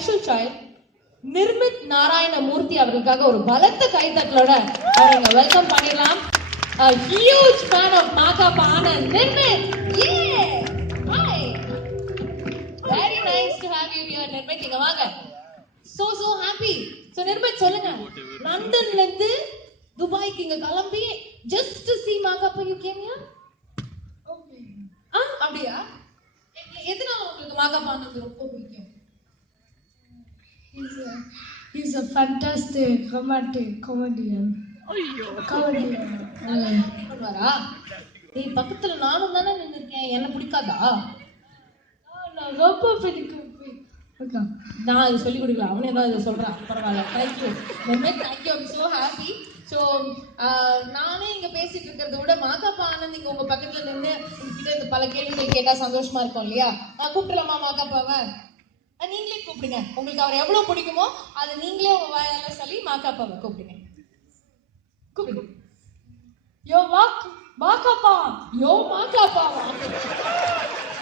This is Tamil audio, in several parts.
ஸ்பெஷல் சைல்ட் நிர்மித் நாராயண மூர்த்தி அவர்களுக்காக ஒரு பலத்த கைதட்டலோட அவரை வெல்கம் பண்ணிடலாம். A huge fan of Makappa Anand, Nirmit. Yeah. Hi. Very nice to have you here, Nirmit. இங்க வாங்க. So happy. So Nirmit சொல்லுங்க. லண்டன்ல இருந்து துபாய்க்கு இங்க கிளம்பி just to see Makappa you came here? Okay. அப்படியா? எதனால உங்களுக்கு Makappa Anand ரொம்ப பிடிக்கும்? He's a fantastic romantic comedian. ஏய் பக்கத்துல நானும் தானே நின்னுருக்கேன், என்ன பிடிக்காதா? ரொம்ப பிடிக்கும். நான் இது சொல்லி கொடுக்கல, அவனே தான் இதை சொல்றான். பரவாயில்ல, thank you thank you. I'm so happy. So நானே இங்க பேசிட்டு இருக்கிறத விட Makappa Anand இங்க உங்க பக்கத்துல நின்று உங்ககிட்ட இந்த பல கேள்விகள் கேட்டா சந்தோஷமா இருக்கும் இல்லையா? நான் கூப்பிடலாமா Makappaவை? நீங்களே கூப்பிடுங்க. உங்களுக்கு அவர் எவ்வளவு பிடிக்குமோ அதை நீங்களே உங்க வாயால சொல்லி Makappaவை கூப்பிடுங்க. கூப்பிடுங்க. யோ Makappa. யோ Makappa.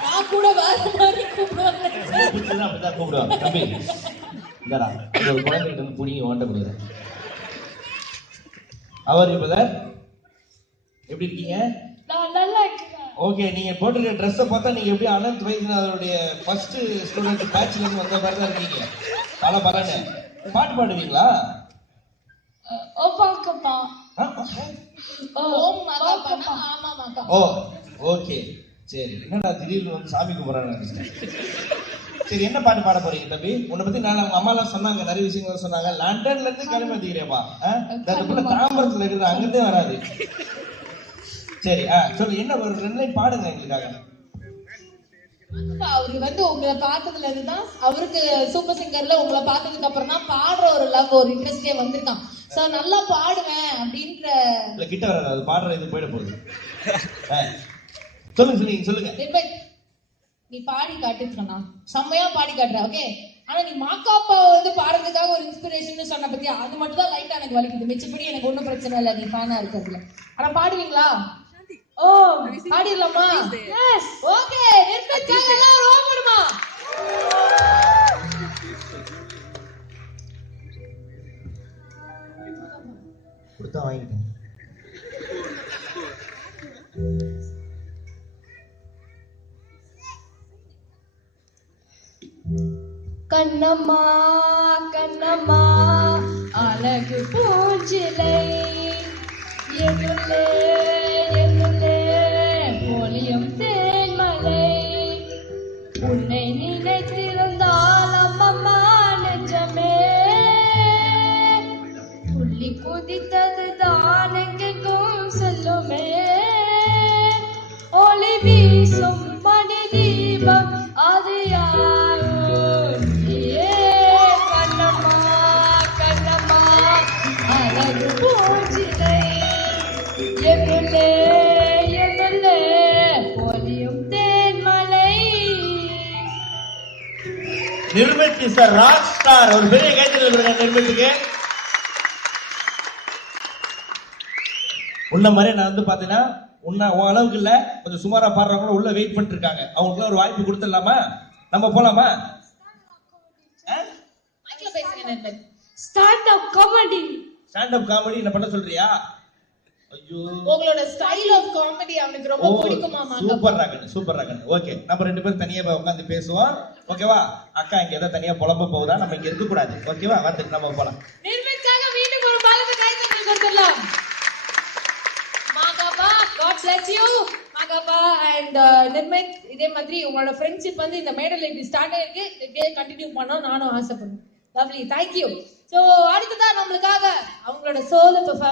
நான் கூட வேற மாதிரி கூப்பிடுவாங்க. அப்படிதான் கூப்பிடுவாங்க. தம்பி இந்தடா ஒரு குழந்தைகிட்ட இருந்து புடிங்கி ஓட்ட முடியாது. அவர் இப்பதான் எப்படி இருக்கீங்க? நான் நல்லா இருக்கேன். ஓகே, நீங்க போட்டுருக்க ட்ரெஸ்ஸை பார்த்தா நீங்க எப்படி அனந்த் வைத்தியநாதனுடைய ஃபர்ஸ்ட் ஸ்டூடெண்ட் பேட்ச்ல இருந்து வந்த மாதிரி தான் இருக்கீங்க. பல பரன்னு பாட்டு பாடுவீங்களா? ஓ Makappa. ஓம் Makappa. ஆமா Makappa. ஓ ஓகே சரி. என்னடா திடீர்னு வந்து சாமி கும்பிட்றான்னு நினைச்சேன். சரி, என்ன பாட்டு பாட போறீங்க தம்பி? உன்னை பத்தி நான் அவங்க அம்மா எல்லாம் சொன்னாங்க, நிறைய விஷயங்கள் சொன்னாங்க. லண்டன்ல இருந்து கிளம்பி வந்துக்கிறேப்பா, தாம்பரத்துல இருக்குது, அங்கிருந்தே வராது. சரி சொல்லு, என்ன ஒரு 2 லைன் பாடுங்க எங்களுக்காக. அவருக்கு வந்து உங்களை பார்த்ததுல இருந்துதான், அவருக்கு சூப்பர் சிங்கர்ல உங்களை பார்த்ததுக்கு அப்புறம் தான் பாடுற ஒரு லவ், ஒரு இன்ட்ரெஸ்டே வந்திருக்கான். சோ நல்லா பாடுவேன் அப்படின்ற இல்ல கிட்ட வராது, அது பாடுற இது போயிட போகுது. சொல்லுங்க. நீ பாடி காட்டுனா செம்மையா பாடி காட்டுற, ஓகே. ஆனா நீ Makappa வந்து பாடுறதுக்காக ஒரு இன்ஸ்பிரேஷன் சொன்ன பத்தியா, அது மட்டும் தான் லைட்டா எனக்கு வலிக்குது. மிச்சப்படி எனக்கு ஒன்னும் பிரச்சனை இல்லை, நீ ஃபேனா இருக்கிறதுல. ஆனா பாடுவீங்களா? ஓ பாடிடலாமா? எஸ். ஓகே, நிர்மித்காக எல்லாரும் ஓடுமா? கொடுத்தா வாங்கிட்டேன். கண்ணம்மா கண்ணம்மா அழகு பூஞ்சிலை என்னுள்ளே பொலியும் தேன்மலை உன்னை நினைத்திருந்தால் அம்மம்மா நெஞ்சமே துள்ளி குதித்தது தான் எங்கெங்கும் செல்லுமே ஒளி வீசும் மணி தீபம் அது யாரோ நீயே கண்ணம்மா கண்ணம்மா அழகு பூஞ்சிலை என்னுள்ளே பொலியும் தேன்மலை. நிர்மித் இஸ் a rock star. ஒரு பெரிய கைத்தட்டல் கொடுங்க நிர்மித்துக்கு. உன்ன மாதிரி நான் வந்து பாத்தீங்கன்னா உன் அளவுக்கு இல்ல, கொஞ்சம் சுமாரா பாடுறவங்க உள்ள வெயிட் பண்ணிட்டு இருக்காங்க. அவங்களுக்கு ஒரு வாய்ப்பு கொடுத்துடலாமா? நம்ம போலாமா? மைக்ல பேசுங்க Nirmith. Stand up comedy. Stand up comedy என்ன பண்ண சொல்றியா? ஐயோ, உங்களோட ஸ்டைல் ஆஃப் காமெடி அவனுக்கு ரொம்ப பிடிக்குமா Makappa? Super Rogan. ஓகே, நம்ம 2 பேரும் தனியா உட்கார்ந்து பேசுவோம். ஓகேவா? அக்கா இங்க ஏதோ தனியா புலம்ப போகுதா, நம்ம இங்க இருக்க கூடாது. ஓகேவா? வந்து நம்ம போலாம். நிர்மித்காக மீண்டும் ஒரு பலத்த கைதட்டல் கொடுத்துடலாம். Makappa, God bless you. Makappa and Nirmit, இதே மாதிரி உங்களோட ஃப்ரெண்ட்ஷிப் வந்து இந்த மேடையில இப்படி ஸ்டார்ட் ஆயிருக்கு, இப்படியே கண்டினியூ பண்ணனும் நானும் ஆசைப்படுறேன். Lovely, thank you. சோ அடுத்ததா நம்மளுக்காக அவங்களோட சோலோ பெர்ஃபார்மன்ஸ்